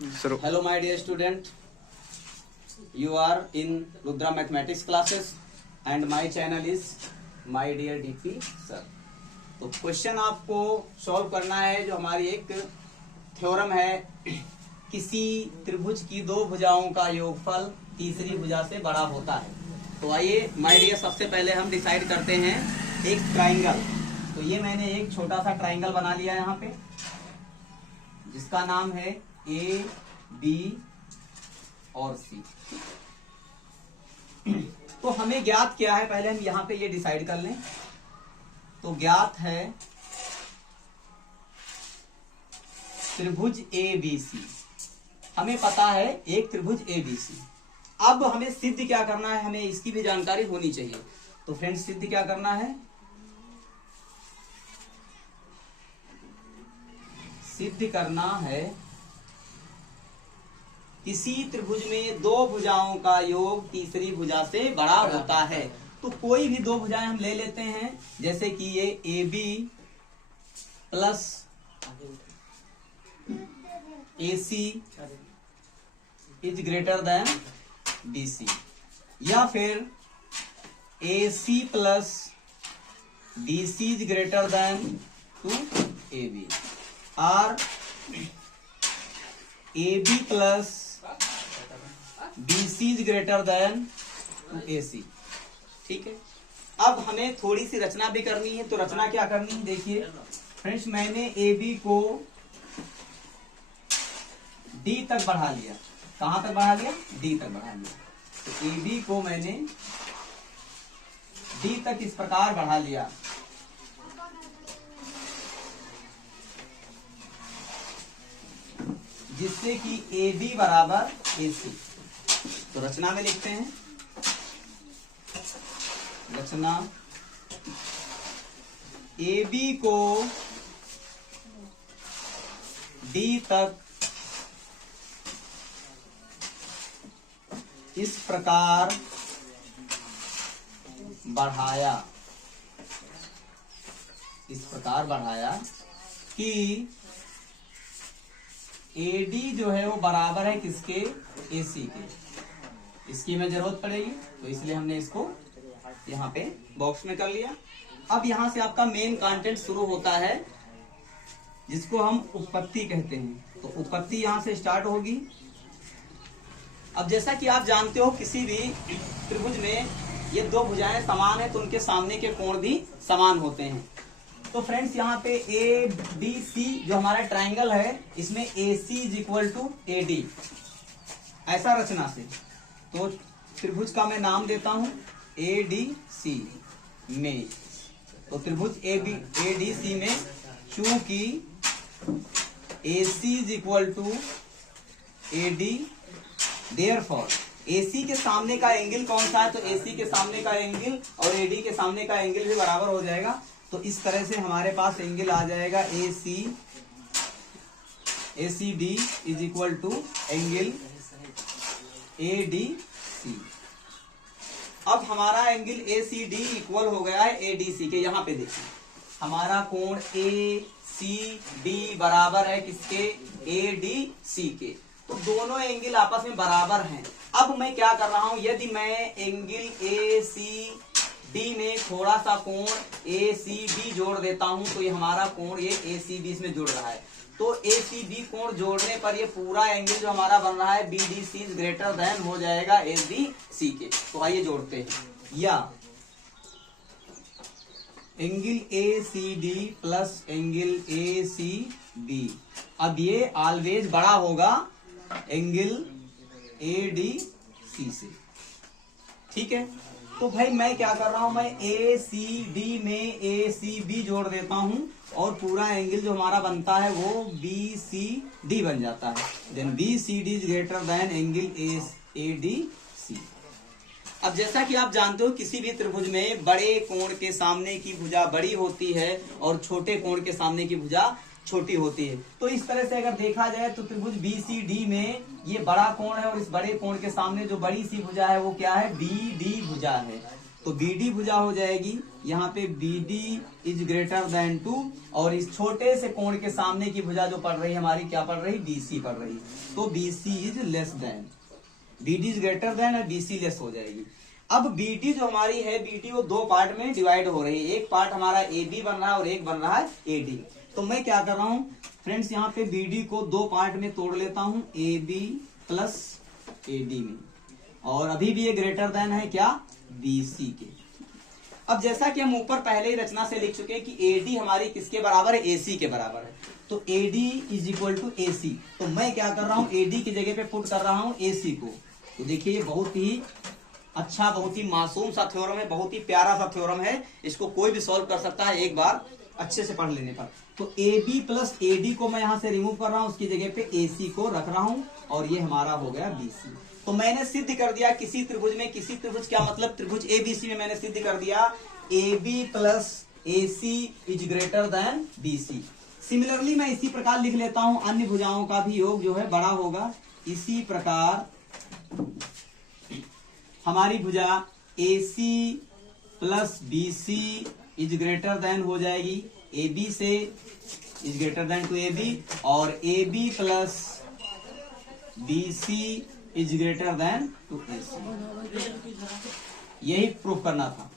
Hello, my dear student. You are in Rudra Mathematics classes, and my channel is my dear DP sir. तो question आपको solve करना है जो हमारी एक थ्योरम है, किसी त्रिभुज की दो भुजाओं का योगफल तीसरी भुजा से बड़ा होता है। तो आइए माय डियर, सबसे पहले हम डिसाइड करते हैं एक ट्राइंगल। तो ये मैंने एक छोटा सा ट्राइंगल बना लिया है यहाँ पे, जिसका नाम है ए बी और सी। तो हमें ज्ञात क्या है, पहले हम यहाँ पे ये डिसाइड कर लें। तो ज्ञात है त्रिभुज ए बी सी, हमें पता है एक त्रिभुज ए बी सी। अब हमें सिद्ध क्या करना है, हमें इसकी भी जानकारी होनी चाहिए। तो फ्रेंड्स, सिद्ध क्या करना है, सिद्ध करना है किसी त्रिभुज में दो भुजाओं का योग तीसरी भुजा से बड़ा होता है। तो कोई भी दो भुजाएं हम ले लेते हैं, जैसे कि ये A B plus A C is greater than B C, या फिर A C plus B C is greater than two A B, और A B plus B C is greater than A C. ठीक है, अब हमें थोड़ी सी रचना भी करनी है। तो रचना क्या करनी है, देखिए फ्रेंड्स, मैंने ए बी को डी तक बढ़ा लिया। कहां तक बढ़ा लिया, डी तक बढ़ा लिया। तो ए बी को मैंने डी तक इस प्रकार बढ़ा लिया, जिससे कि ए बी बराबर ए सी। तो रचना में लिखते हैं, रचना ए बी को डी तक इस प्रकार बढ़ाया, इस प्रकार बढ़ाया कि ए डी जो है वो बराबर है किसके, ए सी के। इसकी हमें जरूरत पड़ेगी, तो इसलिए हमने इसको यहाँ पे बॉक्स में कर लिया। अब यहाँ से आपका मेन कंटेंट शुरू होता है, जिसको हम उत्पत्ति कहते हैं। तो उत्पत्ति यहाँ से स्टार्ट होगी। अब जैसा कि आप जानते हो, किसी भी त्रिभुज में ये दो भुजाएं समान है तो उनके सामने के कोण भी समान होते हैं। तो फ्रेंड्स, यहाँ पे ए बी सी जो हमारा ट्राइंगल है, इसमें A C is equal to A D, ऐसा रचना से। तो त्रिभुज का मैं नाम देता हूं ए डी सी में। तो त्रिभुज ए डी सी में चूंकि A C is equal to A D, therefore A C के सामने का एंगल कौन सा है, तो ए सी के सामने का एंगल और ए डी के सामने का एंगल भी बराबर हो जाएगा। तो इस तरह से हमारे पास एंगल आ जाएगा A C D is equal to angle A D C. अब हमारा एंगल ए सी डी इक्वल हो गया है ए डी सी के। यहाँ पे देखिए, हमारा कोण ए सी डी बराबर है किसके, ए डी सी के। तो दोनों एंगल आपस में बराबर हैं। अब मैं क्या कर रहा हूं, यदि मैं एंगल ए सी डी में थोड़ा सा कोण ए सी बी जोड़ देता हूं, तो ये हमारा कोण ये ए सी बी इसमें जुड़ रहा है। तो ए सी बी कोण जोड़ने पर ये पूरा एंगल जो हमारा बन रहा है B D C is greater than हो जाएगा ए बी सी के। तो आइए जोड़ते हैं, या angle A C D plus angle A C B. अब ये ऑलवेज बड़ा होगा एंगल ए डी सी से। ठीक है, तो भाई मैं क्या कर रहा हूं, मैं ए सी डी में ए सी बी जोड़ देता हूं और पूरा एंगल जो हमारा बनता है वो बी सी डी बन जाता है। Then B C D is greater than angle A D C. अब जैसा कि आप जानते हो, किसी भी त्रिभुज में बड़े कोण के सामने की भुजा बड़ी होती है और छोटे कोण के सामने की भुजा छोटी होती है। तो इस तरह से अगर देखा जाए तो त्रिभुज बी सी डी में ये बड़ा कोण है और इस बड़े कोण के सामने जो बड़ी सी भुजा है वो क्या है, बी डी भुजा है। तो BD भुजा हो जाएगी यहाँ पे BD इज ग्रेटर देन 2, और इस छोटे से कोण के सामने की भुजा जो पड़ रही है हमारी क्या पड़ रही, BC पड़ रही, तो BC is less than, BD is greater then और BC लेस हो जाएगी। अब BD जो हमारी है, BD वो दो पार्ट में डिवाइड हो रही है, एक पार्ट हमारा AB बन रहा है और एक बन रहा है AD। तो मैं क्या कर रहा हूँ फ्रेंड्स, यहाँ पे BD को दो पार्ट में तोड़ लेता हूँ, AB प्लस AD में, और अभी भी ये ग्रेटर देन है क्या, BC के। अब जैसा कि हम ऊपर पहले ही रचना से लिख चुके हैं कि AD हमारी किसके बराबर है, AC के बराबर है, तो AD is equal to AC। तो मैं क्या कर रहा हूँ, AD की जगह पे पुट कर रहा हूँ AC को। तो देखिए ये बहुत ही अच्छा, बहुत ही मासूम सा थ्योरम है, बहुत ही प्यारा सा थ्योरम है, इसको कोई भी सॉल्व कर सकता है एक बार अच्छे से पढ़ लेने पर। तो AB प्लस AD को मैं यहाँ से रिमूव कर रहा हूँ, उसकी जगह पे AC को रख रहा हूँ, और ये हमारा हो गया BC। तो मैंने सिद्ध कर दिया किसी त्रिभुज में, किसी त्रिभुज क्या मतलब, त्रिभुज ABC में मैंने सिद्ध कर दिया AB plus AC is greater then BC। Similarly मैं इसी प्रकार लिख लेता हूं, अन्य भुजाओं का भी योग जो है बड़ा होगा। इसी प्रकार हमारी भुजा AC प्लस BC इज ग्रेटर देन हो जाएगी AB से, is greater than two AB, और AB प्लस BC is greater than two AC। यही प्रूफ करना था।